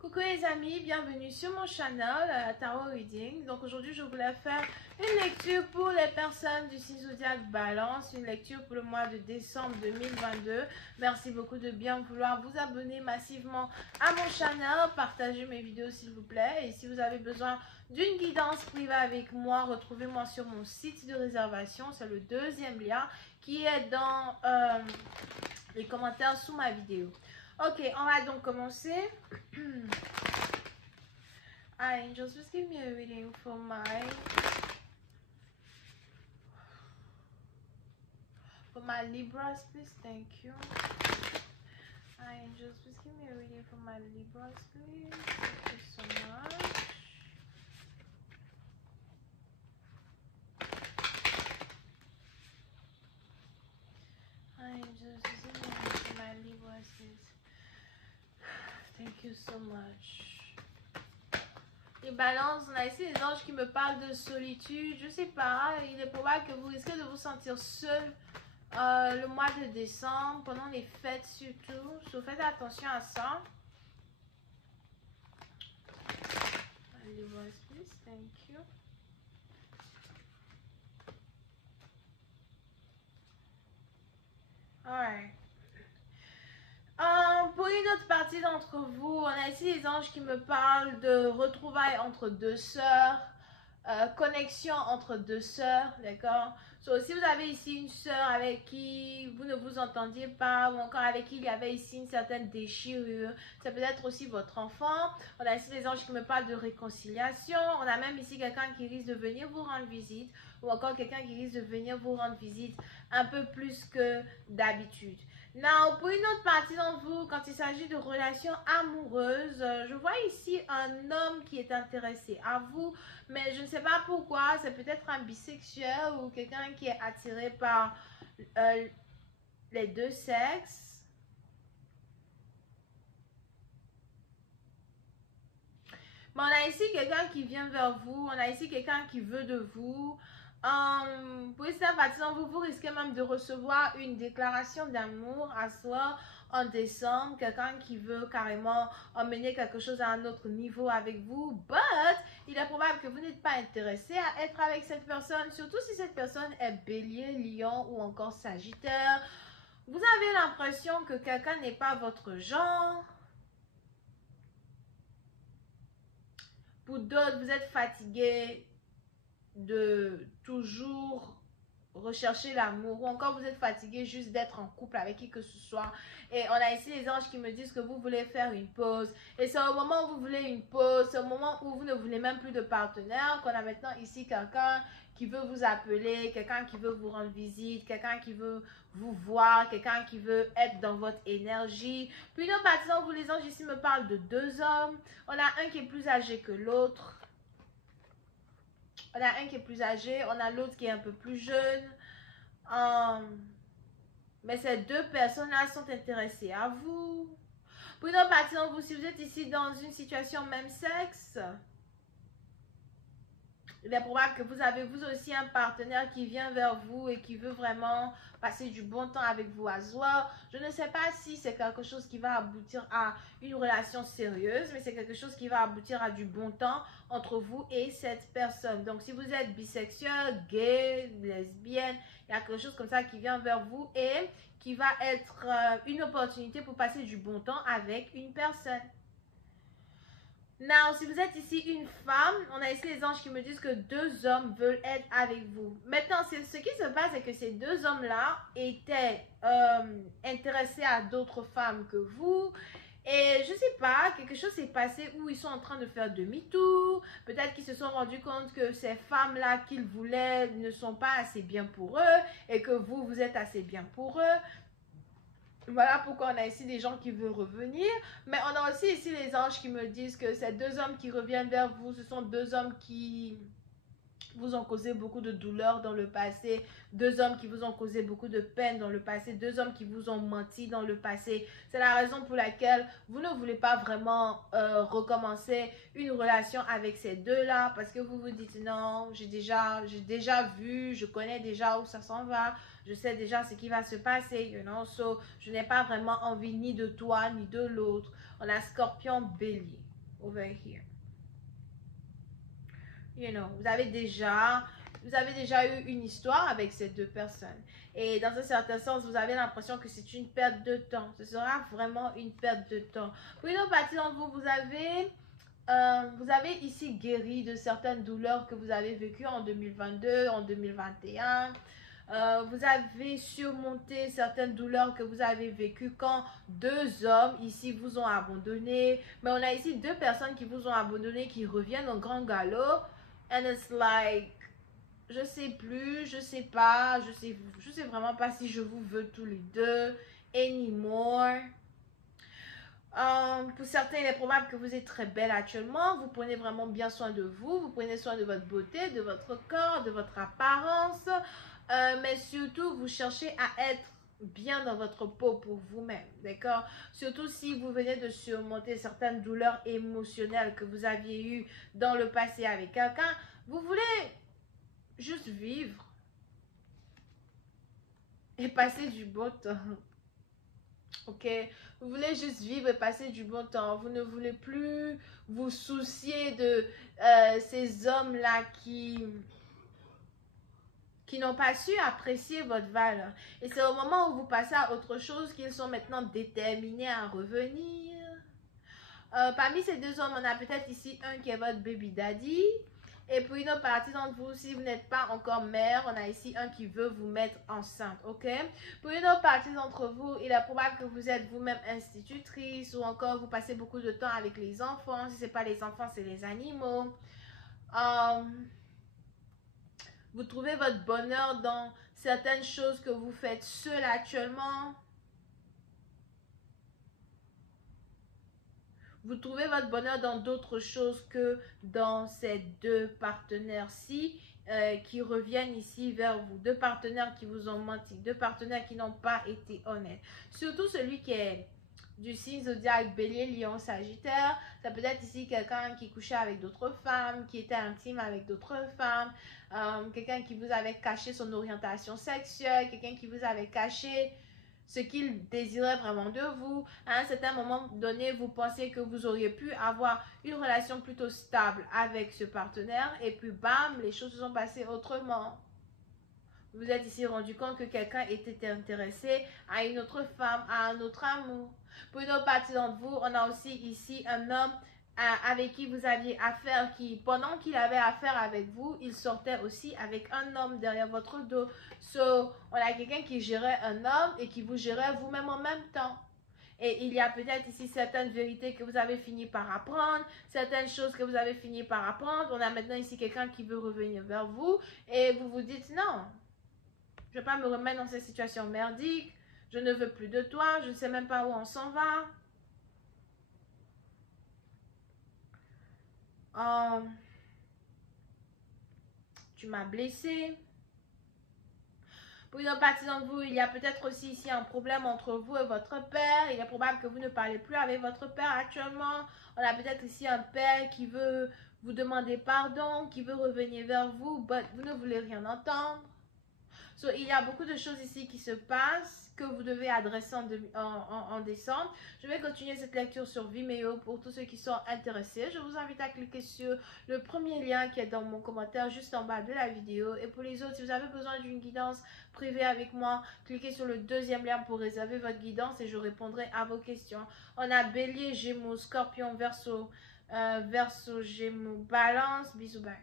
Coucou les amis, bienvenue sur mon channel Tarot Reading. Donc aujourd'hui je voulais faire une lecture pour les personnes du signe zodiaque Balance, une lecture pour le mois de décembre 2022. Merci beaucoup de bien vouloir vous abonner massivement à mon channel, partagez mes vidéos s'il vous plaît. Et si vous avez besoin d'une guidance privée avec moi, retrouvez-moi sur mon site de réservation, c'est le deuxième lien qui est dans les commentaires sous ma vidéo. Ok, on va donc commencer. Hi, angels, just give me a reading for my Libras, please. Thank you. Hi, angels, just give me a reading for my Libras, please. Thank you so much. Hi, angels, just give me a reading for my Libras, please. Thank you so much. Les balances, on a ici les anges qui me parlent de solitude. Je sais pas, il est probable que vous risquez de vous sentir seul le mois de décembre, pendant les fêtes surtout. So, faites attention à ça. Allez, voici, please. Thank you. Alright. Pour une autre partie d'entre vous, on a ici les anges qui me parlent de retrouvailles entre deux sœurs, connexion entre deux sœurs, d'accord? So, si vous avez ici une sœur avec qui vous ne vous entendiez pas, ou encore avec qui il y avait ici une certaine déchirure, ça peut être aussi votre enfant. On a ici les anges qui me parlent de réconciliation. On a même ici quelqu'un qui risque de venir vous rendre visite, ou encore quelqu'un qui risque de venir vous rendre visite un peu plus que d'habitude. Now, pour une autre partie d'entre vous, quand il s'agit de relations amoureuses, je vois ici un homme qui est intéressé à vous, mais je ne sais pas pourquoi. C'est peut-être un bisexuel ou quelqu'un qui est attiré par les deux sexes. Mais on a ici quelqu'un qui vient vers vous, on a ici quelqu'un qui veut de vous. Pour cette partie d'entre vous, vous risquez même de recevoir une déclaration d'amour à soi en décembre, quelqu'un qui veut carrément emmener quelque chose à un autre niveau avec vous, but il est probable que vous n'êtes pas intéressé à être avec cette personne, surtout si cette personne est bélier, lion ou encore sagittaire. Vous avez l'impression que quelqu'un n'est pas votre genre. Pour d'autres, vous êtes fatigué de toujours rechercher l'amour, ou encore vous êtes fatigué juste d'être en couple avec qui que ce soit. Et on a ici les anges qui me disent que vous voulez faire une pause, et c'est au moment où vous voulez une pause, c'est au moment où vous ne voulez même plus de partenaire, qu'on a maintenant ici quelqu'un qui veut vous appeler, quelqu'un qui veut vous rendre visite, quelqu'un qui veut vous voir, quelqu'un qui veut être dans votre énergie. Puis une autre partie d'entre vous, les anges ici me parlent de deux hommes. On a un qui est plus âgé que l'autre. On a un qui est plus âgé, on a l'autre qui est un peu plus jeune. Mais ces deux personnes-là sont intéressées à vous. Pour une autre partie d'entre vous, si vous êtes ici dans une situation même sexe, il est probable que vous avez vous aussi un partenaire qui vient vers vous et qui veut vraiment passer du bon temps avec vous à soi. Je ne sais pas si c'est quelque chose qui va aboutir à une relation sérieuse, mais c'est quelque chose qui va aboutir à du bon temps entre vous et cette personne. Donc, si vous êtes bisexuel, gay, lesbienne, il y a quelque chose comme ça qui vient vers vous et qui va être une opportunité pour passer du bon temps avec une personne. Now, si vous êtes ici une femme, on a ici les anges qui me disent que deux hommes veulent être avec vous. Maintenant, ce qui se passe, c'est que ces deux hommes-là étaient intéressés à d'autres femmes que vous. Et je sais pas, quelque chose s'est passé où ils sont en train de faire demi-tour. Peut-être qu'ils se sont rendus compte que ces femmes-là qu'ils voulaient ne sont pas assez bien pour eux et que vous, vous êtes assez bien pour eux. Voilà pourquoi on a ici des gens qui veulent revenir. Mais on a aussi ici les anges qui me disent que ces deux hommes qui reviennent vers vous, ce sont deux hommes qui vous ont causé beaucoup de douleur dans le passé, deux hommes qui vous ont causé beaucoup de peine dans le passé, deux hommes qui vous ont menti dans le passé. C'est la raison pour laquelle vous ne voulez pas vraiment recommencer une relation avec ces deux-là, parce que vous vous dites non, j'ai déjà vu, je connais déjà où ça s'en va, je sais déjà ce qui va se passer, you know, so je n'ai pas vraiment envie ni de toi ni de l'autre. On a Scorpion, Bélier. over here. You know, vous avez déjà eu une histoire avec ces deux personnes. Et dans un certain sens, vous avez l'impression que c'est une perte de temps. Ce sera vraiment une perte de temps. Pour une autre partie d'entre vous, vous avez ici guéri de certaines douleurs que vous avez vécues en 2022, en 2021. Vous avez surmonté certaines douleurs que vous avez vécues quand deux hommes ici vous ont abandonné. Mais on a ici deux personnes qui vous ont abandonné, qui reviennent au grand galop. And it's like, je sais plus, je sais pas, je sais vraiment pas si je vous veux tous les deux anymore. Pour certains, il est probable que vous êtes très belle actuellement. Vous prenez vraiment bien soin de vous. Vous prenez soin de votre beauté, de votre corps, de votre apparence. Mais surtout, vous cherchez à être bien dans votre peau pour vous-même. D'accord? Surtout si vous venez de surmonter certaines douleurs émotionnelles que vous aviez eues dans le passé avec quelqu'un. Vous voulez juste vivre et passer du beau temps. Ok, vous voulez juste vivre et passer du bon temps. Vous ne voulez plus vous soucier de ces hommes-là qui n'ont pas su apprécier votre valeur. Et c'est au moment où vous passez à autre chose qu'ils sont maintenant déterminés à revenir. Parmi ces deux hommes, on a peut-être ici un qui est votre baby daddy. Et pour une autre partie d'entre vous, si vous n'êtes pas encore mère, on a ici un qui veut vous mettre enceinte, ok? Pour une autre partie d'entre vous, il est probable que vous êtes vous-même institutrice ou encore vous passez beaucoup de temps avec les enfants. Si ce n'est pas les enfants, c'est les animaux. Vous trouvez votre bonheur dans certaines choses que vous faites seul actuellement. Vous trouvez votre bonheur dans d'autres choses que dans ces deux partenaires-ci qui reviennent ici vers vous. Deux partenaires qui vous ont menti. Deux partenaires qui n'ont pas été honnêtes. Surtout celui qui est du signe zodiaque Bélier, Lion, Sagittaire. Ça peut être ici quelqu'un qui couchait avec d'autres femmes, qui était intime avec d'autres femmes. Quelqu'un qui vous avait caché son orientation sexuelle. Quelqu'un qui vous avait caché ce qu'il désirait vraiment de vous. À un certain moment donné, vous pensiez que vous auriez pu avoir une relation plutôt stable avec ce partenaire et puis bam, les choses se sont passées autrement. Vous vous êtes ici rendu compte que quelqu'un était intéressé à une autre femme, à un autre amour. Pour une autre partie d'entre vous, on a aussi ici un homme avec qui vous aviez affaire, qui pendant qu'il avait affaire avec vous, il sortait aussi avec un homme derrière votre dos. So, on a quelqu'un qui gérait un homme et qui vous gérait vous-même en même temps. Et il y a peut-être ici certaines vérités que vous avez fini par apprendre, certaines choses que vous avez fini par apprendre. On a maintenant ici quelqu'un qui veut revenir vers vous et vous vous dites non, je ne vais pas me remettre dans cette situation merdique, je ne veux plus de toi, je ne sais même pas où on s'en va. Tu m'as blessé. Pour une autre partie d'entre vous, il y a peut-être aussi ici un problème entre vous et votre père. Il est probable que vous ne parlez plus avec votre père actuellement. On a peut-être ici un père qui veut vous demander pardon, qui veut revenir vers vous, mais vous ne voulez rien entendre. So, il y a beaucoup de choses ici qui se passent que vous devez adresser en décembre. Je vais continuer cette lecture sur Vimeo pour tous ceux qui sont intéressés. Je vous invite à cliquer sur le premier lien qui est dans mon commentaire juste en bas de la vidéo. Et pour les autres, si vous avez besoin d'une guidance privée avec moi, cliquez sur le deuxième lien pour réserver votre guidance et je répondrai à vos questions. On a Bélier, Gémeaux, Scorpion, Verseau, Gémeaux, Balance. Bisous, bye.